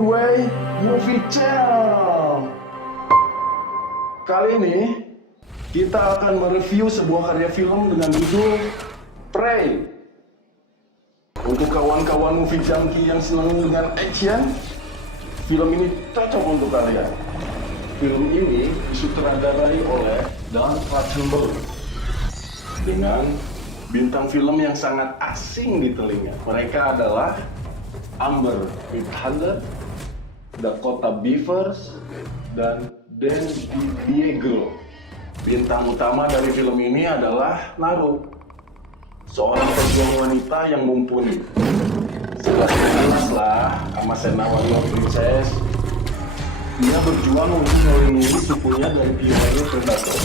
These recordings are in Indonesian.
Broadway Movie Channel. Kali ini kita akan mereview sebuah karya film dengan judul Prey. Untuk kawan-kawan movie junkie yang senang dengan action, film ini cocok untuk kalian. Film ini disutradarai oleh Dan Trachtenberg dengan bintang film yang sangat asing di telinga. Mereka adalah Amber Midthunder, Dakota Beavers, dan Dan Diego. Bintang utama dari film ini adalah Naru, seorang pejuang wanita yang mumpuni. Setelah jelaslah Amasena Warrior Princess, ia berjuang untuk melindungi sukunya dari pionir predator.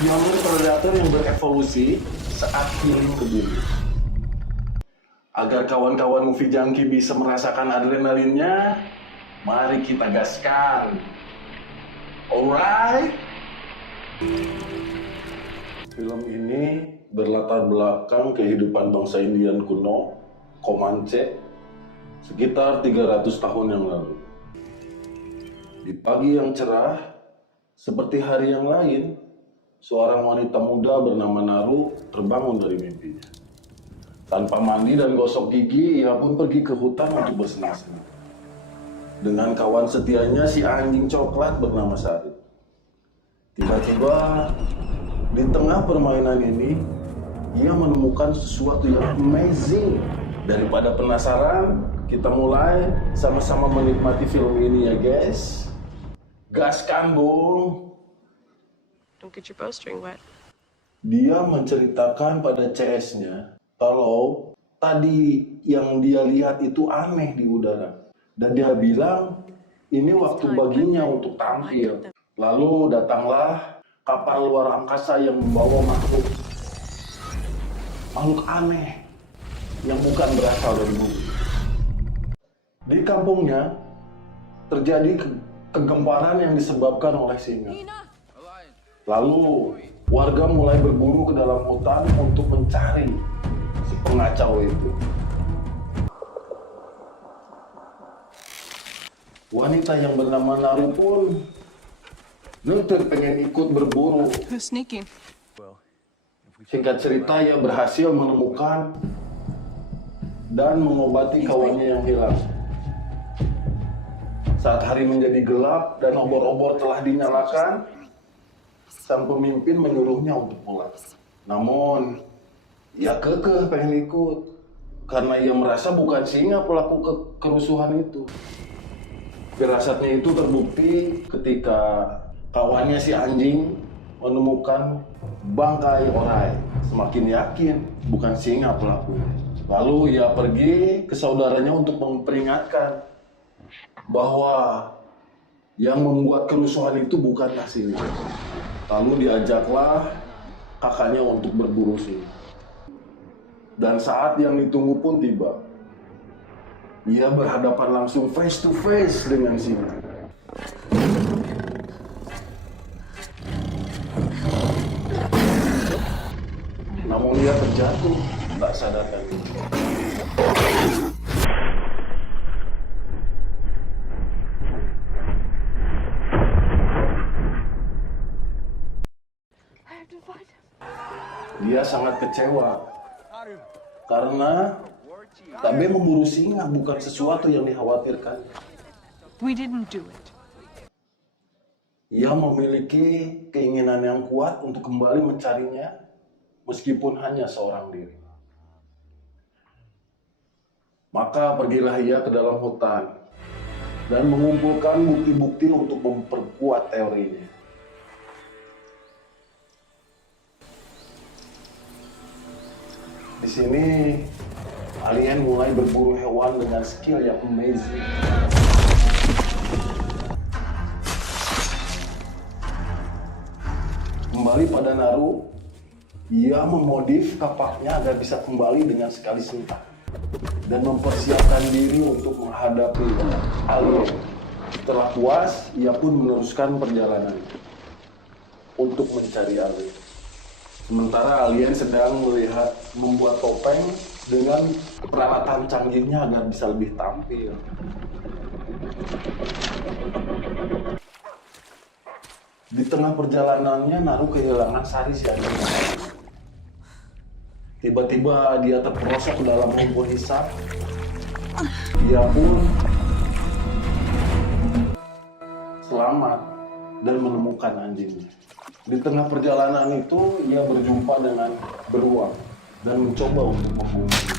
Pionir predator yang berevolusi saat healing ke bumi. Agar kawan-kawan movie junkie bisa merasakan adrenalinnya, mari kita gaskan. Alright? Film ini berlatar belakang kehidupan bangsa Indian kuno, Comanche, sekitar 300 tahun yang lalu. Di pagi yang cerah, seperti hari yang lain, seorang wanita muda bernama Naru terbangun dari mimpinya. Tanpa mandi dan gosok gigi, ia pun pergi ke hutan untuk bersenang-senang dengan kawan setianya, si anjing coklat bernama Sari. Tiba-tiba, di tengah permainan ini, ia menemukan sesuatu yang amazing. Daripada penasaran, kita mulai sama-sama menikmati film ini ya guys. Gaskan, Bung! Don't get your bowstring wet. Dia menceritakan pada CS-nya kalau tadi yang dia lihat itu aneh di udara. Dan dia bilang ini waktu baginya untuk tampil. Lalu datanglah kapal luar angkasa yang membawa makhluk aneh yang bukan berasal dari bumi. Di kampungnya terjadi kegemparan yang disebabkan oleh singa. Lalu warga mulai berburu ke dalam hutan untuk mencari si pengacau itu. Wanita yang bernama Naru pun pengen ikut berburu. Who's sneaking? Singkat cerita, ia berhasil menemukan dan mengobati kawannya yang hilang. Saat hari menjadi gelap dan obor-obor telah dinyalakan, sang pemimpin menyuruhnya untuk pulang. Namun, ia kekeh pengen ikut karena ia merasa bukan singa pelaku kerusuhan itu. Firasatnya itu terbukti ketika kawannya si anjing menemukan bangkai Orai. Semakin yakin bukan singa pelakunya. Lalu ia pergi ke saudaranya untuk memperingatkan bahwa yang membuat kerusuhan itu bukanlah singa. Lalu diajaklah kakaknya untuk berburu singa. Dan saat yang ditunggu pun tiba. Ia berhadapan langsung face to face dengan singa. Namun dia terjatuh, tak sadarkan diri. Dia sangat kecewa karena Tabe memburu singa bukan sesuatu yang dikhawatirkan. We didn't do it. Ia memiliki keinginan yang kuat untuk kembali mencarinya meskipun hanya seorang diri. Maka pergilah ia ke dalam hutan dan mengumpulkan bukti-bukti untuk memperkuat teorinya. Di sini, alien mulai berburu hewan dengan skill yang amazing. Kembali pada Naru, ia memodif kapaknya agar bisa kembali dengan sekali sentak dan mempersiapkan diri untuk menghadapi alien. Setelah puas, ia pun meneruskan perjalanan untuk mencari alien. Sementara alien sedang membuat topeng dengan peralatan canggihnya agar bisa lebih tampil. Di tengah perjalanannya, Naru kehilangan sari si Alien. Tiba-tiba dia terperosok ke dalam rumpun hisap. Dia pun selamat dan menemukan anjingnya. Di tengah perjalanan itu, ia berjumpa dengan beruang dan mencoba untuk membunuhnya.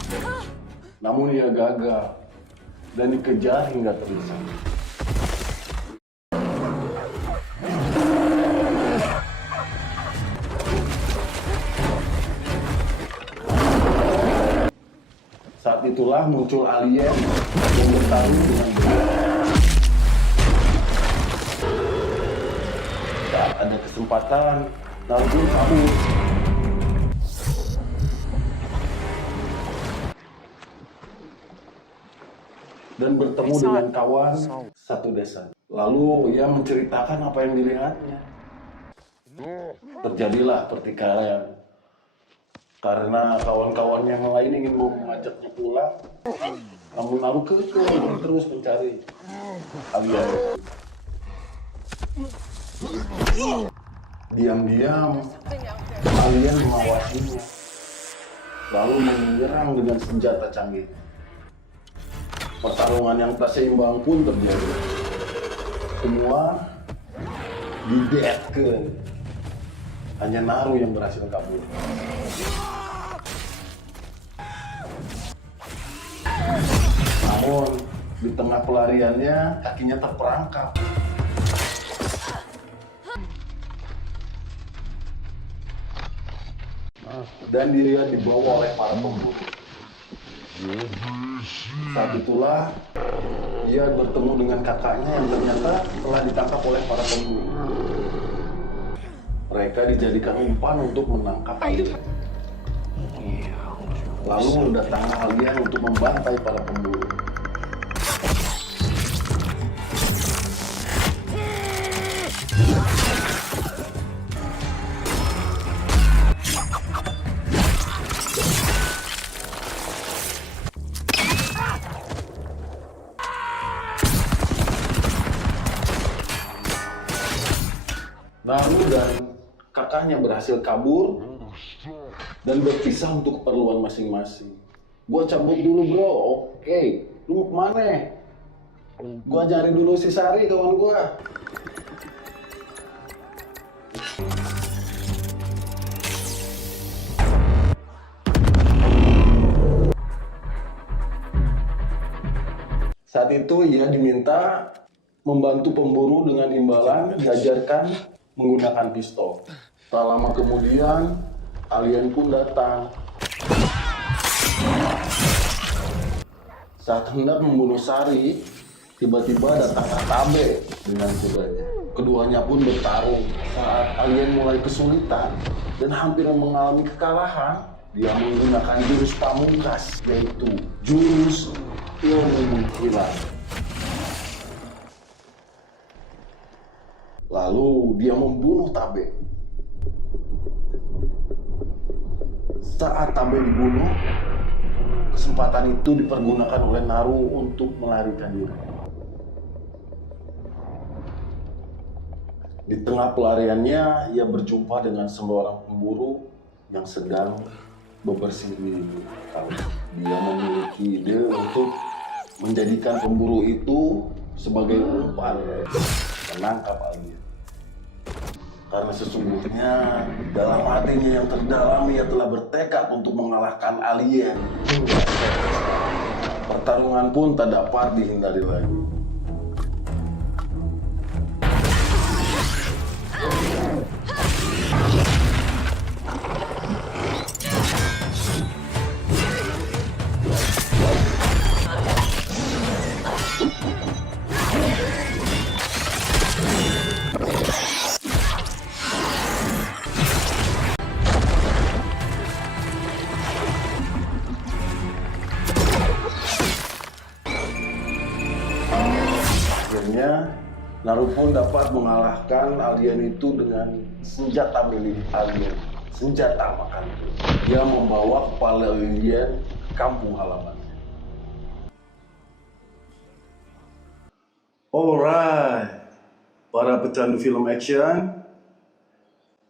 Namun ia gagal dan dikejar hingga terdesak. Saat itulah muncul alien yang bertarung dengan beruang. Saat ada kesempatan, Naru pun kabur. Dan bertemu dengan kawan satu desa. Lalu ia menceritakan apa yang dilihatnya. Terjadilah pertikaian karena kawan-kawan yang lain ingin mengajaknya pulang. Namun Naru terus mencari alien. Diam-diam alien mengawasinya, lalu menyerang dengan senjata canggih. Pertarungan yang tak seimbang pun terjadi. Semua dideatkan. Hanya Naru yang berhasil kabur. Namun di tengah pelariannya kakinya terperangkap. Dan dia dibawa oleh para pemburu. Saat itulah ia bertemu dengan kakaknya yang ternyata telah ditangkap oleh para pemburu. Mereka dijadikan umpan untuk menangkap alien. Lalu datang alien untuk membantai para pemburu. Naru dan kakaknya berhasil kabur dan berpisah untuk keperluan masing-masing. Gua cabut dulu bro, oke. Lu mau kemana? Gua cari dulu si Sari kawan gua. Saat itu ia diminta membantu pemburu dengan imbalan diajarkan menggunakan pistol. Tak lama kemudian, alien pun datang. Saat hendak membunuh Sari, tiba-tiba datang Atabe dengan kudanya. Keduanya pun bertarung. Saat alien mulai kesulitan dan hampir mengalami kekalahan, dia menggunakan jurus pamungkas, yaitu jurus ilmu menghilang. Lalu dia membunuh Tabe. Saat Tabe dibunuh, kesempatan itu dipergunakan oleh Naru untuk melarikan diri. Di tengah pelariannya, ia berjumpa dengan seorang pemburu yang sedang bebersih diri. Dia memiliki ide untuk menjadikan pemburu itu sebagai umpan menangkap alien. Karena sesungguhnya dalam hatinya yang terdalam ia telah bertekad untuk mengalahkan alien. Pertarungan pun tak dapat dihindari lagi. Akhirnya, Naru pun dapat mengalahkan alien itu dengan senjata milik alien, senjata makan. Dia membawa kepala alien ke kampung halamannya. Alright, para pecandu film action.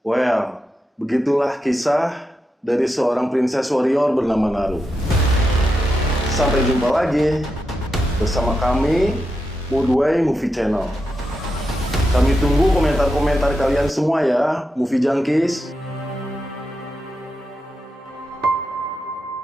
Well, begitulah kisah dari seorang princess warrior bernama Naru. Sampai jumpa lagi bersama kami, Moodway Movie Channel. Kami tunggu komentar-komentar kalian semua ya, Movie Junkies.